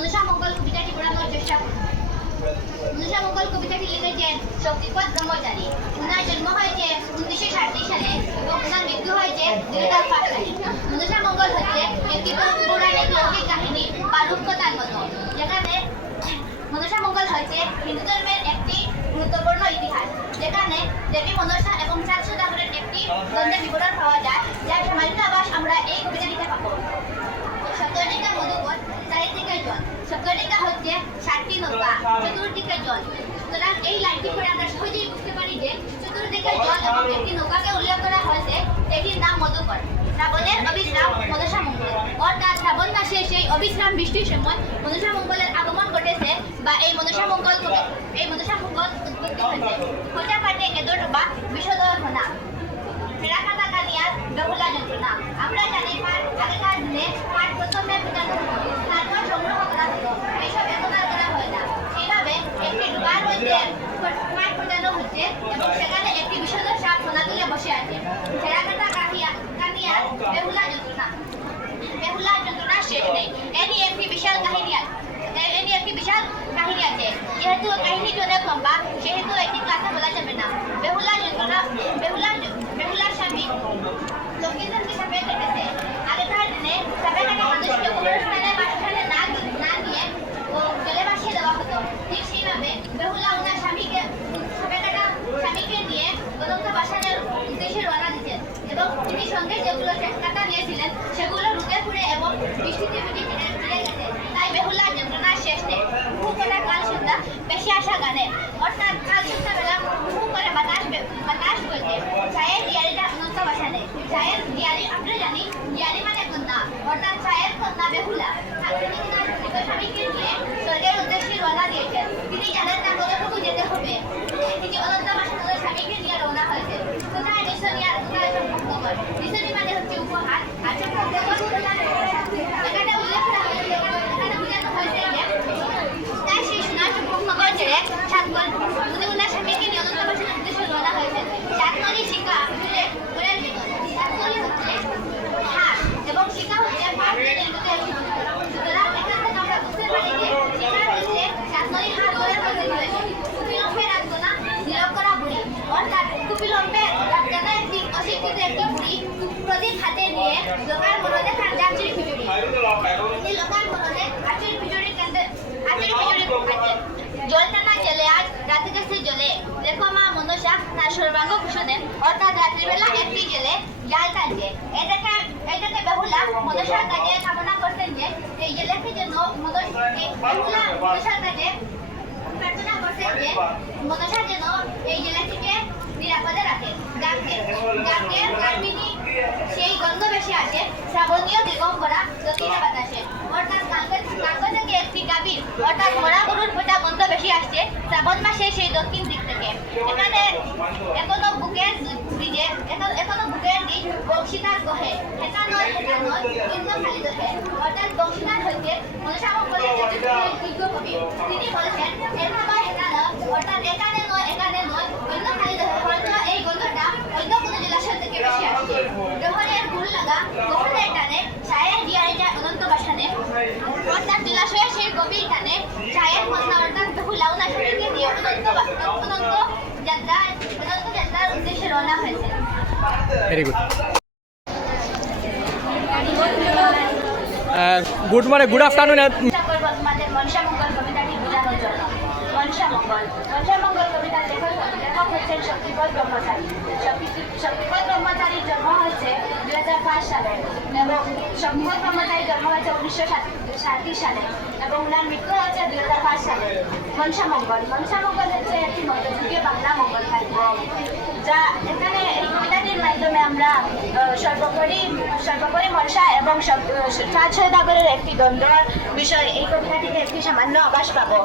মনসা মঙ্গল কবিতাটি পড়ানোর চেষ্টা করব। মনসা মঙ্গল কবিতাটি লিখেছেন শক্তিপদ ব্রহ্মচারী। ওনার জন্ম হয়েছে 1937 সালে এবং ওনার মৃত্যু হয়েছে 2005 সালে। মনসা মঙ্গল হচ্ছে একটি পৌরাণিক লৌকিক কাহিনী বা রূপকথার মতো, যেখানে মনসা মঙ্গল হচ্ছে হিন্দু ধর্মের একটি গুরুত্বপূর্ণ ইতিহাস, যেখানে দেবী মনসা এবং সাত সদাগরের একটি দ্বন্দ্বের বিবরণ পাওয়া যায়, যার সমাহিত আভাস আমরা এই কবিতাটিতে পাবো। সপ্তর্ণিকা মধুকর, চারিদিকে জল। সপ্তর্ণিকা হচ্ছে 7টি নৌকা, চতুর্দিকে জল। সুতরাং এই লাইনটি পড়ে আমরা সহজেই বুঝতে পারি যে চতুর্দিকে জল এবং একটি নৌকাকে উল্লেখ করা হয়েছে, এটির নাম মধুকর। শ্রাবণের অবিশ্রাম মনসা মঙ্গল, অর্থাৎ শ্রাবণ মাসে সেই অবিশ্রাম বৃষ্টির সময় মনসা মঙ্গলের আগমন ঘটেছে বা এই মনসা মঙ্গল উৎপত্তি হয়েছে। খোঁচা পাটে এদর বা বিষধর হোনা, ফেরাকাটা কানিয়ার বেহুলা যন্ত্রণা। আমরা জানি আগেকার দিনে পাট প্রথমে ফুটানো হতো, তারপর সংগ্রহ করা হতো, এইসব এখন আর করা হয় না। এইভাবে একটি ডুবার মধ্যে পাট ফুটানো হচ্ছে এবং সেখানে একটি বিষধর সাপ সোনা তুলে বসে আছে। ফেরাকাটা কানিয়ার বেহুলা যন্ত্রণা, বেহুলা যন্ত্রণার শেষ নেই। এরই একটি বিশাল কাহিনী আছে। যেহেতু কাহিনীটি অনেক লম্বা, সেহেতু একটি কথা বলা যাবে না। বেহুলার স্বামী লক্ষ্মীধরকে সাপে কেটেছে। আগেকার দিনে সাপে কাটা মানুষকে অনুষ্ঠানে বাসস্থানে না নিয়ে জলে ভাসিয়ে দেওয়া হতো। ঠিক সেইভাবে বেহুলা ওনার সাপে কাটা স্বামীকে নিয়ে অনন্ত বাসনের উদ্দেশ্যে রওনা দিতেন এবং তিনি সঙ্গে যেগুলো কাটা নিয়েছিলেন সেগুলো রুদে পুড়ে এবং বৃষ্টিতে ভিজে ফিরে গেছে। তাই বেহুলার যন্ত্রণার শেষ নেই। হু করে কাল সন্ধ্যা বেশি আসা গানে, অর্থাৎ কাল সন্ধ্যাবেলা হু করে বাতাস বইতে চায়ের দিয়ারিটা অনন্ত বাসানে। চায়ের দিয়ারি আমরা জানি, দিয়ারি মানে কন্যা, অর্থাৎ চায়ের কন্যা বেহুলা। তিনি তার স্বামীকে নিয়ে স্বর্গের উদ্দেশ্যে রওনা দিয়েছেন। তিনি জানেন না কতটুকু যেতে হবে। তিনি অনন্ত বাসানের স্বামীকে নিয়ে রওনা হয়েছে। কোথায় নিশনিয়ার কোথায় সম্পর্ককর। নিশনি মানে হচ্ছে উপহার, আর সম্পর্ককর এখানে উল্লেখ করা হয়েছে, এখানে বোঝানো হয়েছে যে তাই সেই সোনার সম্পর্ককর ছেড়ে সাতগল উনি ওনার স্বামীকে নিয়ে অনন্ত বাসানের উদ্দেশ্যে রওনা হয়েছে। সাতগলি শিকা আসলে ওনার ভিতর, সাতগলি হচ্ছে হাত এবং শিকা হচ্ছে পাট দিয়ে নির্মিত একটি যন্ত্র। সুতরাং এখান থেকে আমরা বুঝতে পারি যে শিকার হচ্ছে সাতগলি হাত ওনার মধ্যে রয়েছে। কুপিলম্পে রাজকন্যা নীলক করা বুড়ি, অর্থাৎ কুপিলম্পে রাজকন্যা একটি অশিক্ষিত একটি বুড়ি প্রদীপ হাতে নিয়ে লোকার মরদে খাচ্ছে আচির খিচুড়ি। তিনি লোকার মরদে আচির খিচুড়ি খাচ্ছেন। জল টানা জলে আজ রাতে গেছে জলে, দেখো মা মনসা তার সর্বাঙ্গ ভূষণে, অর্থাৎ রাত্রিবেলা একটি জেলে জাল টানছে। এটাকে বেহুলা মনসার কাজে কামনা করতেন যে এই জেলেকে যেন বেহুলা মনসার কাজে প্রার্থনা করতেন যে মনসা যেন এই জেলেটিকে নিরাপদে রাখে। গাঙ্গের কার্মিনী সেই গন্ধ বেশি আসে শ্রাবণীয় দিগম্বরা দক্ষিণে বাতাসে, অর্থাৎ গাঙ্গ থেকে একটি গাভীর অর্থাৎ মরা গরুর ফোটা গন্ধ বেশি আসছে শ্রাবণ মাসে সেই দক্ষিণ দিক থেকে। এখানে এখনো বুকের দিক বংশীদার কহে, এটা নয় কিন্তু খালি দহে, অর্থাৎ বংশীদার হইতে মনসা মঙ্গলের যোগ্য কবি। তিনি বলেছেন এটা নয় এটা নয়, অর্থাৎ এখানে নয় অন্য খালি দহে, হয়তো এই গন্ধটা অন্য কোনো জলাশয় থেকে বেশি আসছে। ডহরের গুল লাগা গহনের টানে ছায়ের দিয়ারিটা অনন্ত বাসানে, অর্থাৎ জলাশয়ের সেই গভীর টানে ছায়ের কন্যা অর্থাৎ বেহুলা ওনার স্বামীকে নিয়ে অনন্ত যাত্রার উদ্দেশ্যে রওনা হয়েছে। Very good. Good afternoon. আমাদের মনসা মঙ্গল কবিতাটি বোঝানোর জন্য মনসা মঙ্গল কবিতার লেখক হচ্ছেন শক্তিপদ ব্রহ্মচারী। শক্তিপদ ব্রহ্মচারীর জন্ম হয়েছে 2005 সালে এবং শক্তিপদ ব্রহ্মচারীর জন্ম হয়েছে 1937 সালে এবং ওনার মৃত্যু হয়েছে 2005 সালে। মনসা মঙ্গল হচ্ছে একটি মধ্যযুগীয় বাংলা মঙ্গল কাব্য, যা এখানে এই কবিতাটির মাধ্যমে আমরা সর্বোপরি মনসা এবং সাত সদাগরের একটি দ্বন্দ্বের বিষয় এই কবিতাটিতে একটি সামান্য আভাস পাবো।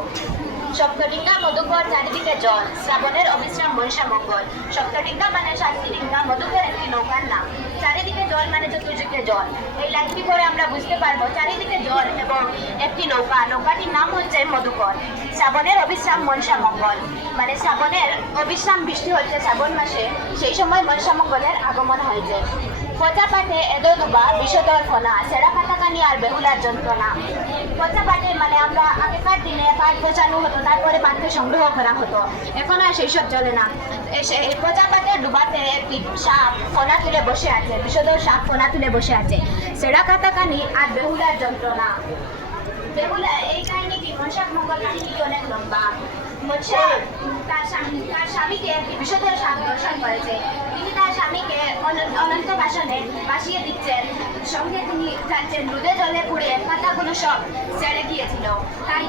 সপ্তডিঙ্গা মধুকর চারিদিকে জল, শ্রাবণের অবিশ্রাম মনসা মঙ্গল। সপ্তডিঙ্গা মানে 7টি ডিঙ্গা, মধুকর একটি নৌকার নাম। চারিদিকে জল মানে চতুর্দিকে জল। এই লাইনটি পরে আমরা বুঝতে পারবো চারিদিকে জল এবং একটি নৌকাটির নাম হচ্ছে মধুকর। শ্রাবণের অবিশ্রাম মনসা মঙ্গল মানে শ্রাবণের অবিশ্রাম বৃষ্টি হচ্ছে শ্রাবণ মাসে, সেই সময় মনসা মঙ্গলের আগমন হয়েছে। পচা পাঠে এদো দুবা বিষদর ফনা সেরা কাটাকানি আর বেহুলার যন্ত্রণা। পচা পাঠে মানে আমরা আগেকার দিনে পাট পচানো হতো, তারপরে পাঠকে সংগ্রহ করা হতো, এখন আর সেই সব চলে না। এই পচা পাঠে ডুবাতে একটি সাপ ফনা তুলে বসে আছে, বিষদর সাপ ফনা তুলে বসে আছে, সেরা কাটাকানি আর বেহুলার যন্ত্রণা। বেহুলা এই কাহিনীটি মনসাক মঙ্গল কাহিনীটি অনেক লম্বা। মনসা তার স্বামীকে একটি বিষধর সাপ দর্শন করেছে। তিনি তার স্বামীকে অনন্ত বাসনে ভাসিয়ে দিচ্ছেন, সঙ্গে তিনি যাচ্ছেন দুধে জলে পুড়ে পাতাগুলো সব ছেড়ে গিয়েছিল। তাই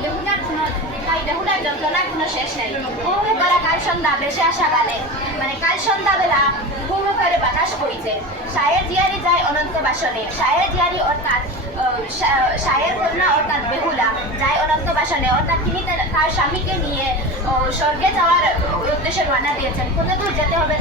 বেহুলার যন্ত্রণার কোনো শেষ নেই। হুমু করা কাল সন্ধ্যা বেশে আসা গালে, মানে কাল সন্ধ্যাবেলা হুমু করে বাতাস বইছে। সায়ের জিয়ারি যায় অনন্ত বাসনে। সায়ের জিয়ারি অর্থাৎ সায়ের কন্যা অর্থাৎ বেহুলা যায় অনন্ত বাসনে, অর্থাৎ তিনি তার স্বামীকে নিয়ে স্বর্গে যাওয়ার উদ্দেশ্যে রওনা দিয়েছেন। কত দূর যেতে হবে